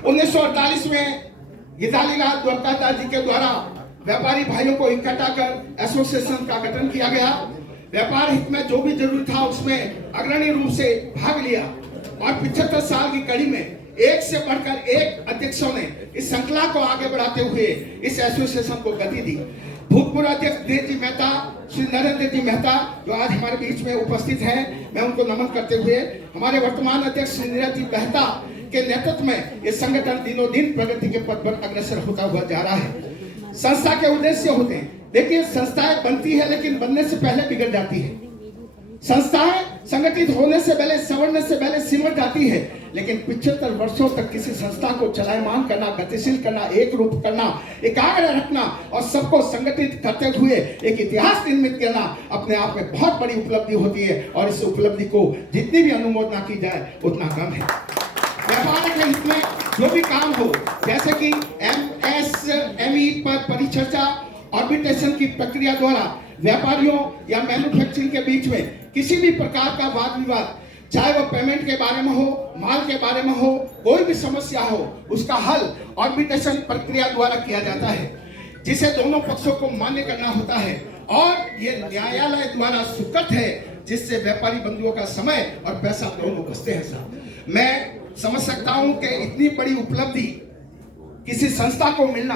1948 में गीतालीलाल द्वारकादास जी के द्वारा व्यापारी भाइयों को इकट्ठा कर एसोसिएशन का गठन किया गया। व्यापार हित में जो भी जरूरी था उसमें अग्रणी रूप से भाग लिया और 75 साल की कड़ी में एक से बढ़कर एक अध्यक्षों ने इस श्रृंखला को आगे बढ़ाते हुए इस एसोसिएशन को गति दी। भूतपूर्व अध्यक्ष देव जी मेहता, श्री नरेंद्र जी मेहता जो आज हमारे बीच में उपस्थित हैं, मैं उनको नमन करते हुए हमारे वर्तमान अध्यक्ष श्री नीरज जी मेहता के नेतृत्व में ये संगठन दिनों दिन प्रगति के पथ पर अग्रसर होता हुआ जा रहा है। संस्था के उद्देश्य होते हैं, देखिए संस्थाएं बनती है लेकिन बनने से पहले बिगड़ जाती है। संस्थाएं संगठित होने से पहले, संवरने से पहले सिमट जाती है, लेकिन 75 वर्षों तक किसी संस्था को चलायमान करना, गतिशील करना, एक रूप करना, एकाग्र रखना और सबको संगठित करते हुए एक इतिहास निर्मित करना अपने आप में बहुत बड़ी उपलब्धि होती है और इस उपलब्धि को जितनी भी अनुमोदना की जाए उतना कम है। व्यापार के हित में जो भी काम हो, जैसे कि MSME पर परिचर्चा, आर्बिट्रेशन की प्रक्रिया द्वारा व्यापारियों या मैन्युफैक्चरिंग के बीच में किसी भी प्रकार का वाद विवाद, चाहे वो पेमेंट के बारे में हो, माल के बारे में हो, कोई भी समस्या हो, उसका हल आर्बिट्रेशन प्रक्रिया द्वारा किया जाता है, जिसे दोनों पक्षों को मान्य करना होता है और ये न्यायालय द्वारा स्वीकृत है, जिससे व्यापारी बंधुओं का समय और पैसा दोनों बचते हैं। साहब, मैं समझ सकता हूं कि इतनी बड़ी उपलब्धि किसी संस्था को मिलना,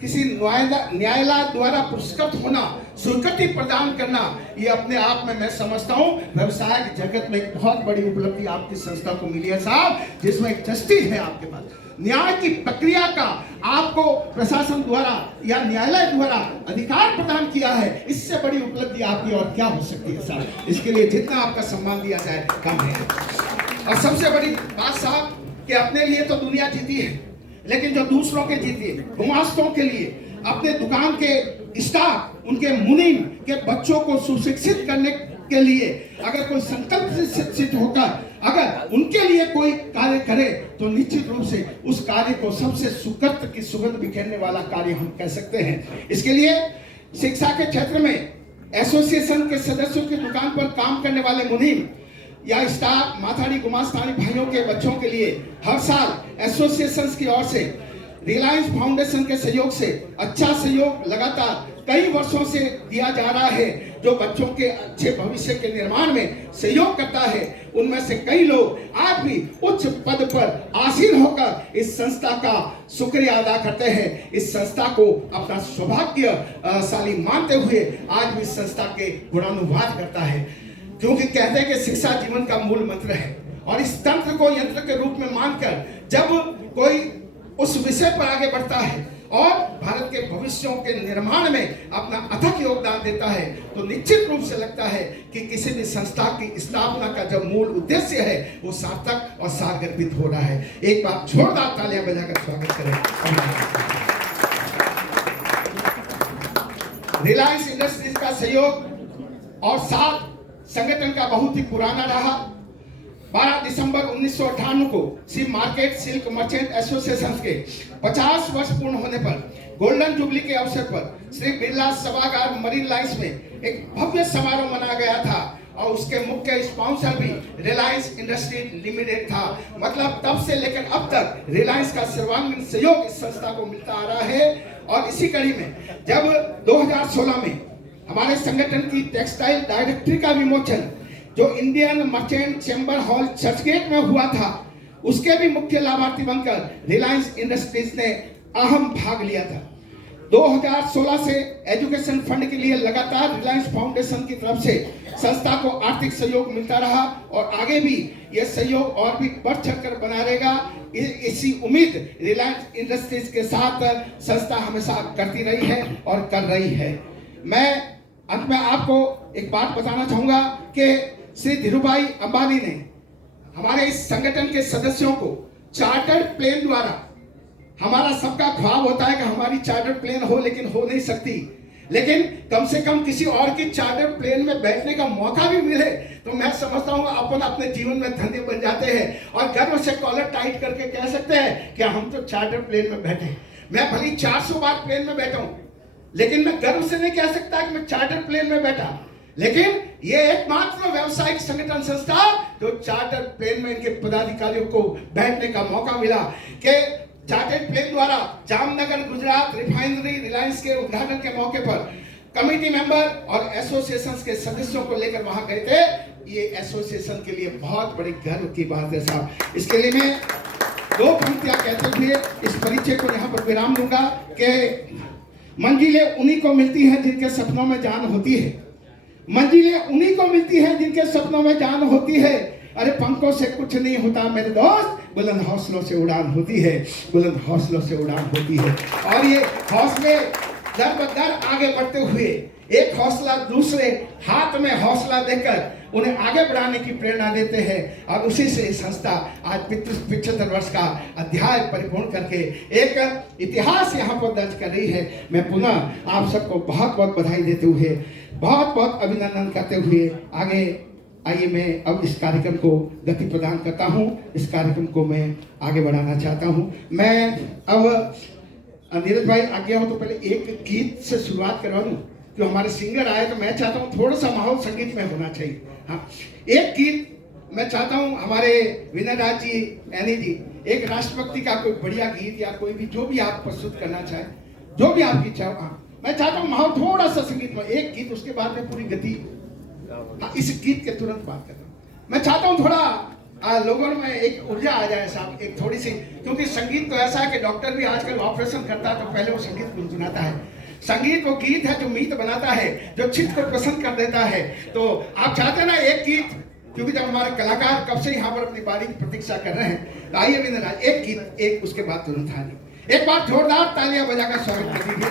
किसी न्यायालय द्वारा पुरस्कृत होना, स्वीकृति प्रदान करना, ये अपने आप में मैं समझता हूँ व्यवसाय जगत में एक बहुत बड़ी उपलब्धि आपकी संस्था को मिली है साहब, जिसमें एक जस्टिस है आपके पास। न्याय की प्रक्रिया का आपको प्रशासन द्वारा या न्यायालय द्वारा अधिकार प्रदान किया है, इससे बड़ी उपलब्धि आपकी और क्या हो सकती है साहब। इसके लिए जितना आपका सम्मान दिया जाए कम है। और सबसे बड़ी बात साहब कि अपने लिए तो दुनिया जीती है, लेकिन जो दूसरों के जीती है, गुमास्तों के लिए, अपने दुकान के स्टाफ, उनके मुनीम के बच्चों को सुशिक्षित करने के लिए अगर कोई संकल्प से शिक्षित होकर अगर उनके लिए कोई कार्य करे तो निश्चित रूप से उस कार्य को सबसे सुकृत की सुगंध बिखेरने वाला कार्य हम कह सकते हैं। इसके लिए शिक्षा के क्षेत्र में एसोसिएशन के सदस्यों की दुकान पर काम करने वाले मुनीम या स्टाफ, माथाड़ी गुमास्तानी भाइयों के बच्चों के लिए हर साल एसोसिएशन की ओर से रिलायंस फाउंडेशन के सहयोग से अच्छा सहयोग लगातार कई वर्षों से दिया जा रहा है, जो बच्चों के अच्छे भविष्य के निर्माण में सहयोग करता है। उनमें से कई लोग आज भी उच्च पद पर आसीन होकर इस संस्था का शुक्रिया अदा करते हैं, इस संस्था को अपना सौभाग्यशाली मानते हुए आज भी इस संस्था के गुणानुवाद करता है, क्योंकि कहते हैं कि शिक्षा जीवन का मूल मंत्र है। और इस तंत्र को यंत्र के रूप में मानकर जब कोई उस विषय पर आगे बढ़ता है और भारत के भविष्यों के निर्माण में अपना अथक योगदान देता है, तो निश्चित रूप से लगता है कि किसी भी संस्था की स्थापना का जो मूल उद्देश्य है वो सार्थक और सार्थगर्भित हो रहा है। एक बार जोरदार तालियां बजाकर स्वागत करें। रिलायंस इंडस्ट्रीज का सहयोग और साथ संगठन का बहुत ही पुराना रहा। 12 दिसंबर 1998 को सी मार्केट सिल्क मर्चेंट एसोसिएशन के 50 वर्ष पूर्ण होने पर गोल्डन जुबली के अवसर पर श्री बिरला सभागार मरीन लाइन्स में एक भव्य समारोह मनाया गया था और उसके मुख्य स्पॉन्सर भी रिलायंस इंडस्ट्रीज लिमिटेड था। मतलब तब से लेकर अब तक रिलायंस का सर्वांगीण सहयोग इस संस्था को मिलता आ रहा है। और इसी कड़ी में जब 2016 में हमारे संगठन की टेक्सटाइल डायरेक्टरी का विमोचन जो Indian merchant chamber hall Churchgate में हुआ था, उसके भी मुख्य लाभार्थी बनकर रिलायंस इंडस्ट्रीज ने अहम भाग लिया था। 2016 से एजुकेशन फंड के लिए लगातार रिलायंस फाउंडेशन की तरफ से संस्था को आर्थिक सहयोग मिलता रहा और आगे भी यह सहयोग और भी बढ़ चढ़कर बना रहेगा। इसी उम्मीद रिलायंस इंडस्ट्रीज के साथ संस्था हमेशा करती रही है और कर रही है। मैं अंत में आपको एक बात बताना चाहूंगा कि श्री धीरूभाई अंबानी ने हमारे इस संगठन के सदस्यों को चार्टर्ड प्लेन द्वारा, हमारा सबका ख्वाब होता है कि हमारी चार्टर्ड प्लेन हो, लेकिन हो नहीं सकती, लेकिन कम से कम किसी और की चार्टर्ड प्लेन में बैठने का मौका भी मिले तो मैं समझता हूँ अपन अपने जीवन में धन्य बन जाते हैं और गर्व से कॉलर टाइट करके कह सकते हैं कि हम तो चार्टर्ड प्लेन में बैठे। मैं भली 400 बार प्लेन में बैठा हूँ, लेकिन मैं गर्व से नहीं कह सकता कि मैं चार्टर्ड प्लेन में बैठा। लेकिन ये एकमात्र व्यावसायिक संगठन संस्था जो चार्टर्ड प्लेन में इनके पदाधिकारियों को बैठने का मौका मिला कि चार्टर्ड प्लेन द्वारा जामनगर गुजरात रिफाइनरी रिलायंस के उद्घाटन के मौके पर कमेटी मेंबर और एसोसिएशन के सदस्यों को लेकर वहां गए थे। ये एसोसिएशन के लिए बहुत बड़ी गर्व की बात है साहब। इसके लिए मैं दो पंक्तियां कहते हुए इस परिचय को यहाँ पर विराम दूंगा कि मंजिलें उन्हीं को मिलती हैं जिनके सपनों में जान होती है। मंजिलें उन्हीं को मिलती हैं जिनके सपनों में जान होती है। अरे पंखों से कुछ नहीं होता मेरे दोस्त, बुलंद हौसलों से उड़ान होती है, बुलंद हौसलों से उड़ान होती है। और ये हौसले दर बदर आगे बढ़ते हुए एक हौसला दूसरे हाथ में हौसला देकर उन्हें आगे बढ़ाने की प्रेरणा देते हैं। और उसी से संस्था आज 75 वर्ष का अध्याय परिपूर्ण करके एक इतिहास यहाँ पर दर्ज कर रही है। मैं पुनः आप सबको बहुत बहुत बधाई देते हुए, बहुत बहुत अभिनंदन करते हुए आगे आइए मैं अब इस कार्यक्रम को गति प्रदान करता हूँ। इस कार्यक्रम को मैं आगे बढ़ाना चाहता हूँ। मैं अब नीरज भाई आज्ञा हो तो पहले एक गीत से शुरुआत करवा दूं। जो हमारे सिंगर आए तो मैं चाहता हूँ थोड़ा सा माहौल संगीत में होना चाहिए। हाँ, एक गीत मैं चाहता हूँ हमारे विनय राज जी, एनी जी, एक राष्ट्रभक्ति का कोई बढ़िया गीत या कोई भी जो भी आप प्रस्तुत करना चाहें, जो भी आपकी इच्छा हो। हाँ, मैं चाहता हूँ माहौल थोड़ा सा संगीत में, एक गीत उसके बाद में पूरी गति। हाँ, इस गीत के तुरंत बात करता हूँ। मैं चाहता हूँ थोड़ा लोगों में एक ऊर्जा आ जाए साहब, एक थोड़ी सी, क्योंकि संगीत तो ऐसा है कि डॉक्टर भी आजकल ऑपरेशन करता है तो पहले वो संगीत गुनगुनाता है। संगीत वो गीत है जो मीत बनाता है, जो चित्त को पसंद कर देता है। तो आप चाहते हैं ना एक गीत, क्योंकि जब हमारे कलाकार कब से यहाँ पर अपनी बारी की प्रतीक्षा कर रहे हैं, तो आइए विनय राज एक गीत, एक उसके बाद तुरंत हानि। एक बार जोरदार तालियां बजाकर स्वागत कर दीजिए।